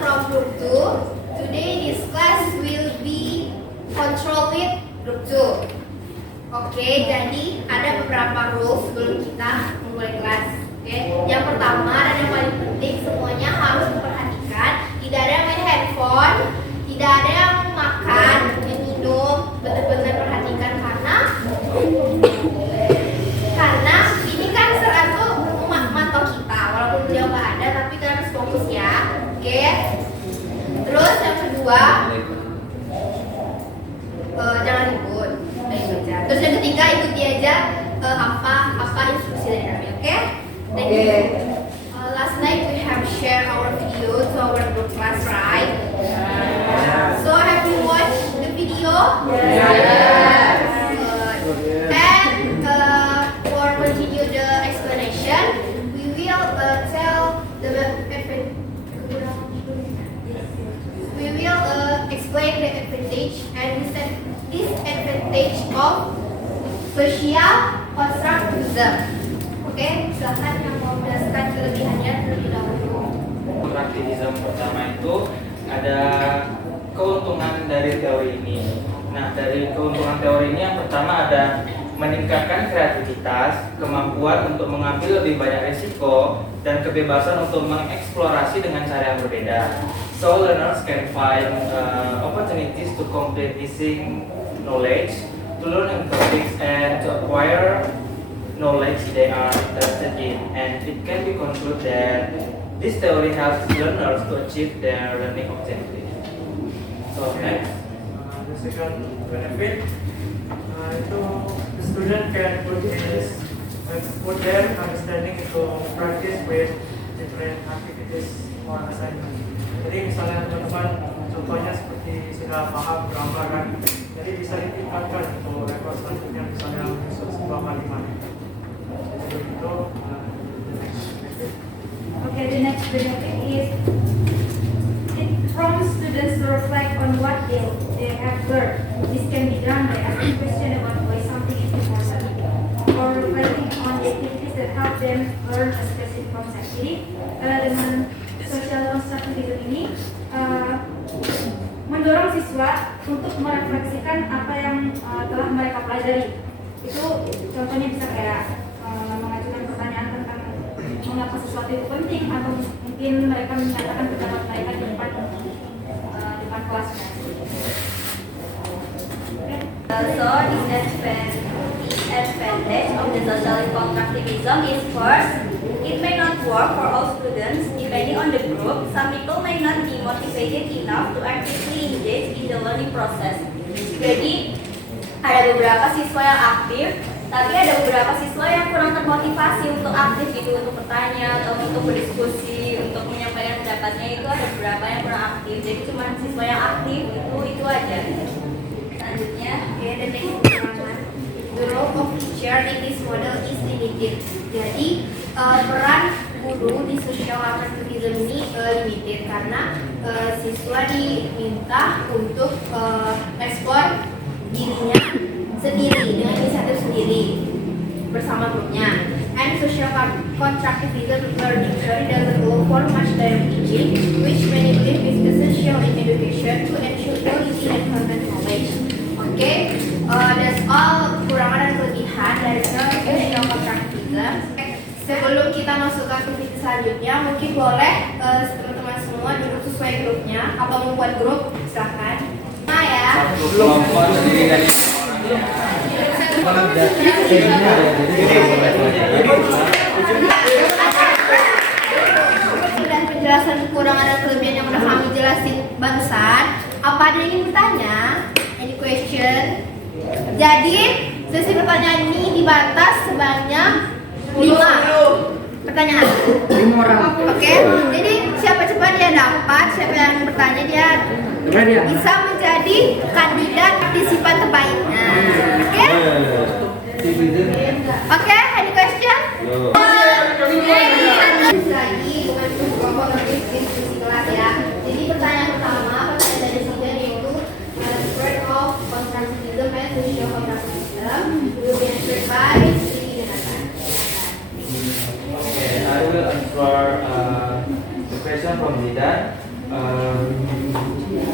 from group 2. Today this class will be control with group 2. Oke, jadi ada beberapa rules sebelum kita memulai kelas. Oke, yang pertama dan yang paling penting semuanya harus diperhatikan. Tidak ada yang main handphone, tidak ada yang makan, yang minum. Benar-benar perhatikan karena ini kan Sir tuh mantau kita. Walaupun beliau nggak ada, tapi kita harus fokus ya. Oke. Terus yang kedua, jangan ribut. Terus yang ketiga, ikuti aja apa instruksi dari kami. Oke? Thank you. Last night we have shared our video to our group class, right? So have you watched the video? Yes. Good. And for continue the explanation, we will explain the advantage and disadvantage of social constructivism. Oke, silakan yang mau menjelaskan kelebihannya terlebih dahulu. Constructivism pertama itu ada keuntungan dari teori ini. Nah, dari keuntungan teori ini yang pertama ada meningkatkan kreativitas, kemampuan untuk mengambil lebih banyak risiko, dan kebebasan untuk mengeksplorasi dengan cara yang berbeda. So learners can find opportunities to complete missing knowledge, to learn new topics, and to acquire knowledge they are interested in. And it can be concluded that this theory helps learners to achieve their learning objective. So next. The second benefit itu the student can put their understanding into practice with different activities or assignment. Jadi misalnya teman-teman contohnya seperti sudah paham gambar kan, jadi bisa ditingkatkan untuk level selanjutnya misalnya menyusun sebuah kalimat. Jadi itu the next benefit. Okay, the next benefit is it prompts students to reflect on what they have learned. This can be done by asking questions about why something is important, or reflecting on the activities that help them learn a specific concept. Jadi dengan social constructivism ini mendorong siswa untuk merefleksikan apa yang telah mereka pelajari. Itu contohnya bisa kayak mengajukan pertanyaan tentang mengapa sesuatu itu penting, atau mungkin mereka menyatakan pendapat mereka di depan kelasnya. So disadvantage of the social constructivism is first, it may not work for all students depending on the group. Some people may not be motivated enough to actively engage in the learning process. Jadi ada beberapa siswa yang aktif, tapi ada beberapa siswa yang kurang termotivasi untuk aktif gitu, untuk bertanya atau untuk berdiskusi, untuk menyampaikan pendapatnya. Itu ada beberapa yang kurang aktif. Jadi cuma siswa yang aktif itu aja. Selanjutnya, The next pengalaman, the role of teacher in this model is limited. Jadi peran guru di social constructivism ini limited karena siswa diminta untuk ekspor dirinya sendiri dengan inisiatif sendiri bersama grupnya. And social constructivism learning theory doesn't go for much direct teaching, which many believe is essential in education to ensure quality and content knowledge. Okay, that's all kekurangan dan kelebihan dari social constructivism. Sebelum kita masuk ke aktivitas selanjutnya, mungkin boleh teman-teman semua duduk sesuai grupnya. Apa membuat grup? Silahkan. Nah ya. Kelompok sendiri dari Dan penjelasan kekurangan dan kelebihan yang udah kami jelasin barusan. Apa ada yang ingin bertanya? Any question? Jadi sesi pertanyaan ini dibatas sebanyak 5 pertanyaan. 5 orang. Oke, jadi siapa cepat dia dapat, siapa yang bertanya dia bisa menjadi kandidat partisipan terbaiknya. Oke? Oke, any question? Lagi untuk kelompok diskusi kelas ya. Jadi pertanyaan pertama, pertanyaan dari student yaitu spread of constructivism and social constructivism will be answered by Sri Jonathan. Okay, I will answer the question from Zidan.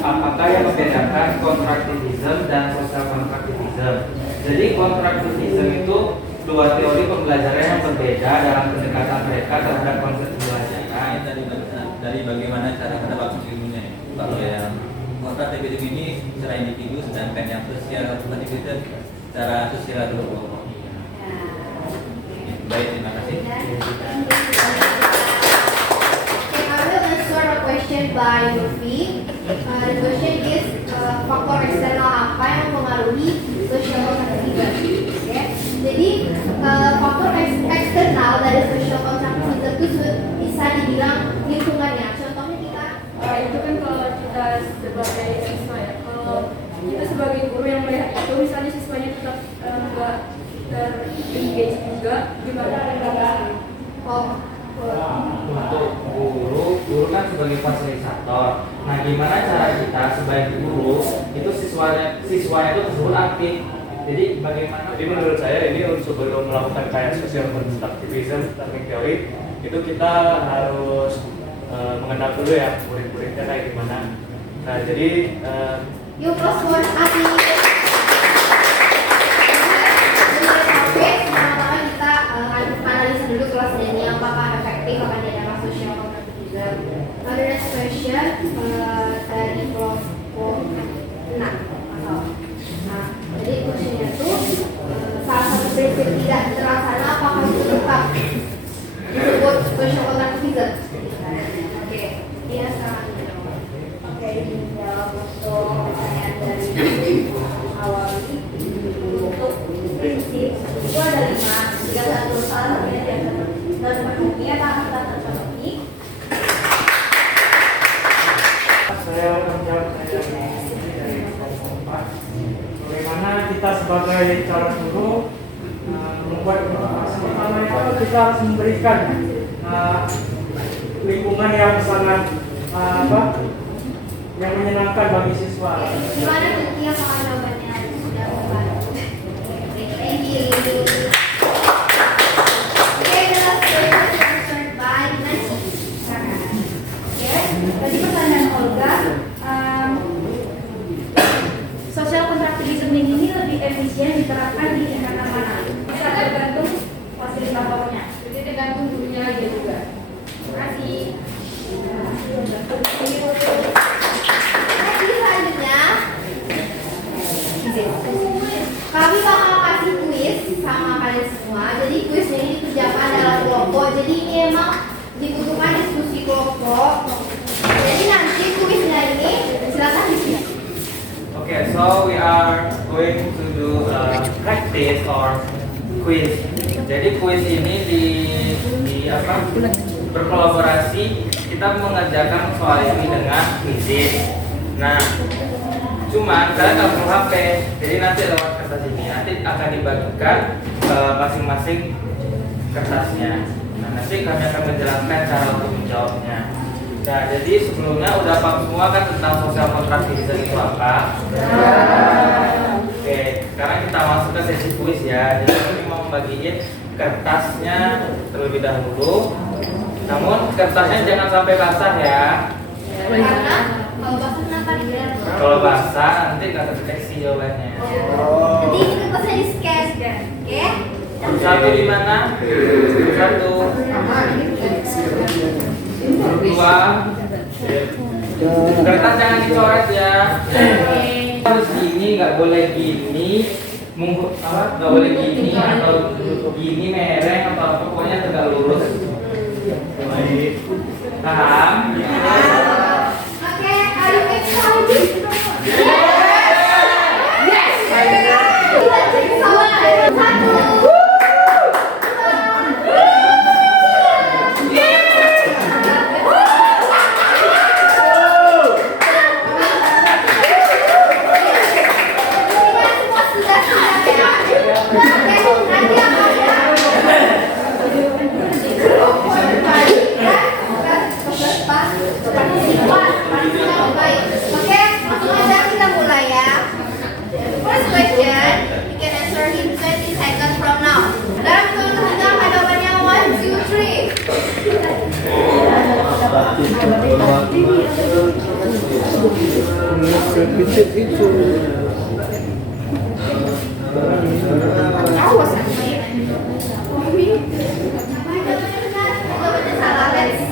apakah yang membedakan kontraktivism dan social kontraktivism. Jadi kontraktivism itu dua teori pembelajaran yang berbeda dalam pendekatan mereka terhadap konsep pembelajaran. Dari bagaimana cara mendapat ilmunya. Kalau yang kontraktivism ini secara individu, sedangkan yang sosial kontraktivism secara sosial dulu. Baik, terima kasih. I will answer a question by Lutfi. The question is faktor eksternal apa yang mempengaruhi social contractivism? Okay. Jadi faktor eksternal dari social contractivism itu bisa dibilang lingkungannya. Contohnya kita Itu kan kalau kita sebagai siswa ya, kalau kita sebagai guru yang melihat itu, misalnya siswanya tetap nggak ter-engage juga, gimana kita? Untuk guru kan sebagai fasilitator. Nah, gimana cara kita sebagai guru itu siswanya itu tersebut aktif. Jadi bagaimana? Jadi menurut saya ini sebelum melakukan kayak social constructivism learning theory itu kita harus mengenal dulu ya murid-muridnya kayak gimana. Nah jadi yuk plus one Ati. Pertama kita analisa dulu kelas ini apakah efektif akan diadakan social contractivism. The next question dari kelompok 6 masalah. Nah, jadi questionnya itu salah satu prinsip tidak terlaksana apakah itu tetap disebut social contractivism? Oke, dia sangat menjawab. Oke, dalam untuk pertanyaan dari awal ini, untuk prinsip itu ada 5. Jika satu salah satunya tidak terpenuhi atau tidak terpenuhi, saya akan menjawab dari kelompok 4. Bagaimana kita sebagai calon guru membuat inovasi? Pertama itu kita harus memberikan lingkungan yang sangat yang menyenangkan bagi siswa. Gimana tuh dia kalau jawabannya sudah membantu? Thank you. Okay, the last question is answered by Nancy. Oke, tadi pertanyaan Olga, social contractivism ini lebih efisien diterapkan di tingkatan mana? Bisa tergantung fasilitatornya, jadi tergantung gurunya aja juga. Terima kasih. Jadi selanjutnya kami bakal kasih kuis sama kalian semua. Jadi kuisnya ini dikerjakan dalam kelompok. Jadi ini emang dibutuhkan diskusi kelompok. Jadi nanti kuisnya ini silakan diskusi. Okay, so we are going to do practice or quiz. Jadi quiz ini di apa? Berkolaborasi kita mengerjakan soal ini dengan quiz. Nah, cuman kalian nggak perlu HP. Jadi nanti lewat kertas ini nanti akan dibagikan masing-masing kertasnya. Nah, nanti kami akan menjelaskan cara untuk menjawabnya. Nah, jadi sebelumnya udah paham semua kan tentang social contractivism itu apa? Oke, sekarang kita masuk ke sesi kuis ya. Jadi kami mau membagiin kertasnya terlebih dahulu. Namun kertasnya jangan sampai basah ya. Karena kalau bahasa kenapa dia? Kalau basah nanti nggak terdeteksi jawabannya. Nanti ini kertasnya di scan, oke? Satu di mana? Satu. Dua. Kertas jangan dicoret ya. Harus gini, nggak boleh gini. Nggak boleh gini atau gini mereng atau apa, pokoknya tegak lurus. Baik. Paham? Oke, are you excited? Yes! Kita cek sama satu. Nanti akan ada Awas nanti. Salah versi.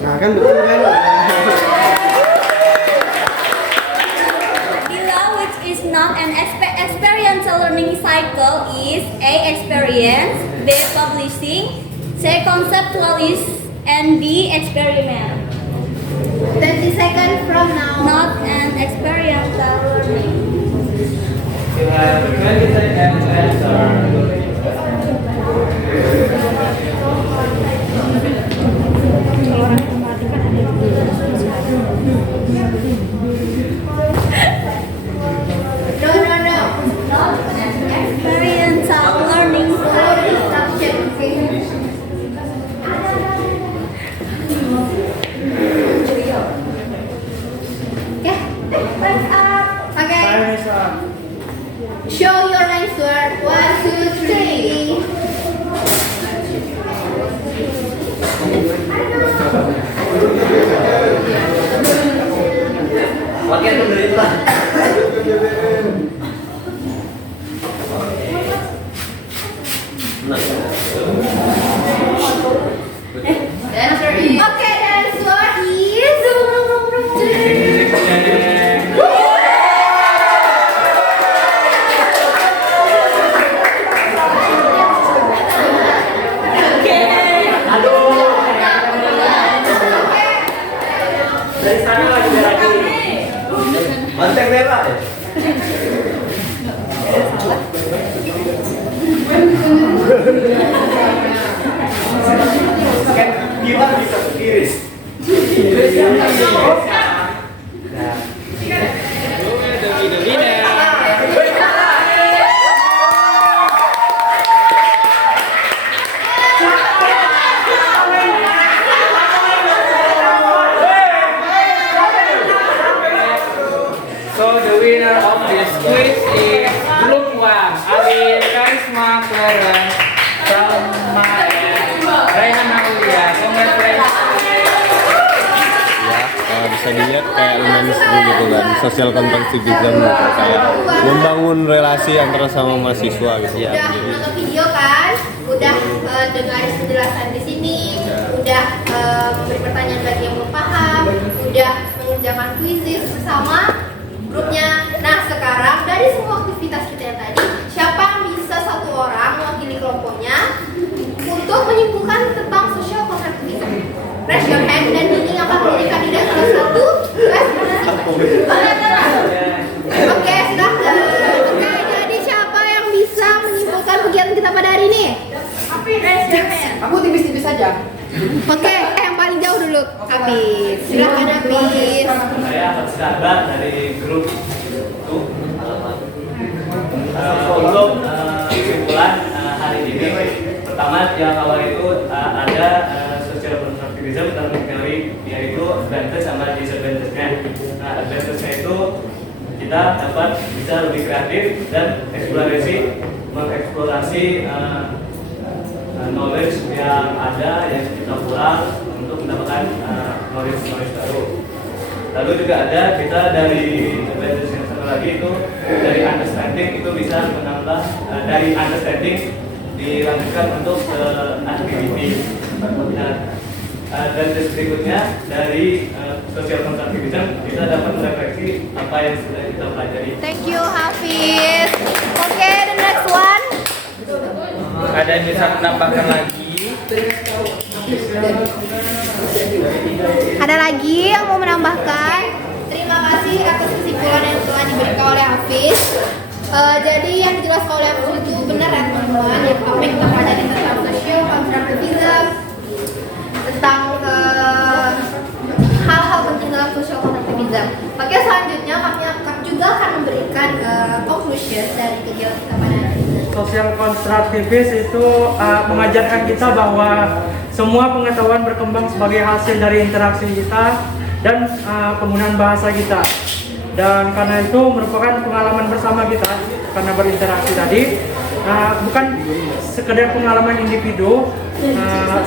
Nah kan betul kan? Below, which is not an experiential learning cycle, is A. Experience, B. Publishing, C. Conceptualist, and D. Experiment. 20 seconds from now. Not an experiential learning. You have 20 seconds to answer. No. Not an experiential learning. Instruction. Okay. What's up? Okay. Time is up. Show your answer. 1, 2, 3. Makin menderita. The answer is. Okay, the answer is. Dari sana lagi. Manteng merah. Gimana bisa iris? So the winner of this quiz is Group 1, Alin, Karisma, Clarence, Salma, and Raihan Aulia. Congratulations. Ya, bisa dilihat kayak lumayan seru gitu kan, social constructivism gitu, kayak membangun relasi antara sama mahasiswa gitu. Udah nonton video kan, udah dengar penjelasan di sini, udah memberi pertanyaan bagi yang belum paham, udah mengerjakan kuisis bersama grupnya. Nah sekarang dari semua aktivitas kita yang tadi, siapa yang bisa satu orang mewakili kelompoknya untuk menyimpulkan tentang social constructivism? Raise your hand dan ini akan menjadi kandidat salah satu. Oke, silahkan. Oke, jadi siapa yang bisa menyimpulkan kegiatan kita pada hari ini? Raise your hand. Aku tipis-tipis saja. Oke, yang paling jauh dulu. Hafiz. Silahkan Hafiz. Saya Hafiz Sabar dari grup 2. Untuk kesimpulan hari ini, pertama yang awal itu ada social constructivism dalam teori, yaitu advantage sama disadvantage-nya. Nah, advantage-nya itu kita dapat bisa lebih kreatif dan mengeksplorasi knowledge yang ada yang kita kurang untuk mendapatkan knowledge baru. Lalu juga ada kita dari advantage yang satu lagi itu dari understanding itu bisa menambah dari understanding dilanjutkan untuk activity. Nah, dan berikutnya dari social constructivism kita dapat merefleksi apa yang sudah kita pelajari. Thank you Hafiz. Oke, the next one. Ada yang bisa menambahkan lagi? Ada lagi yang mau menambahkan? Terima kasih atas kesimpulan yang telah diberikan oleh Hafiz. Jadi yang dijelaskan oleh Hafiz itu benar ya teman-teman. Yang apa yang kita pelajari tentang social constructivism, tentang hal-hal penting dalam social constructivism. Oke, selanjutnya kami juga akan memberikan conclusion dari kegiatan kita pada hari ini. Social konstruktivis itu mengajarkan kita bahwa semua pengetahuan berkembang sebagai hasil dari interaksi kita dan penggunaan bahasa kita. Dan karena itu merupakan pengalaman bersama kita karena berinteraksi tadi. Bukan sekedar pengalaman individu,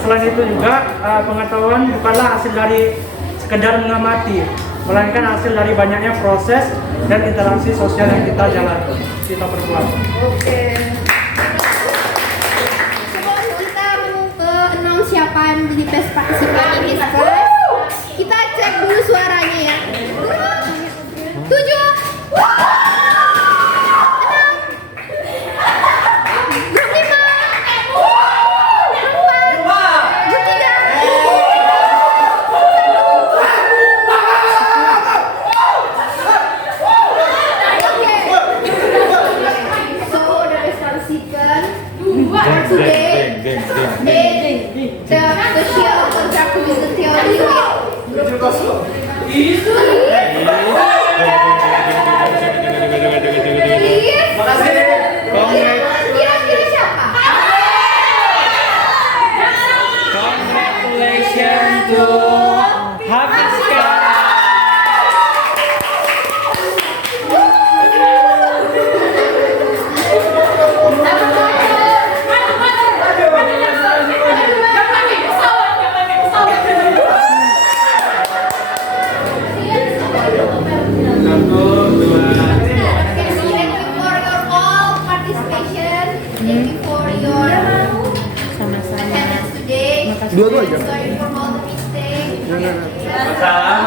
Selain itu juga pengetahuan bukanlah hasil dari sekedar mengamati, melainkan hasil dari banyaknya proses dan interaksi sosial yang kita jalani, kita perbuat. Oke. Sebelum kita mau ke announce siapa yang menjadi best participan in this class, kita cek dulu suaranya ya. 7 today, the social constructivism theory kira-kira siapa? Congratulations to Hafiska. Dua-dua aja. Sorry for all the mistakes. Masalah.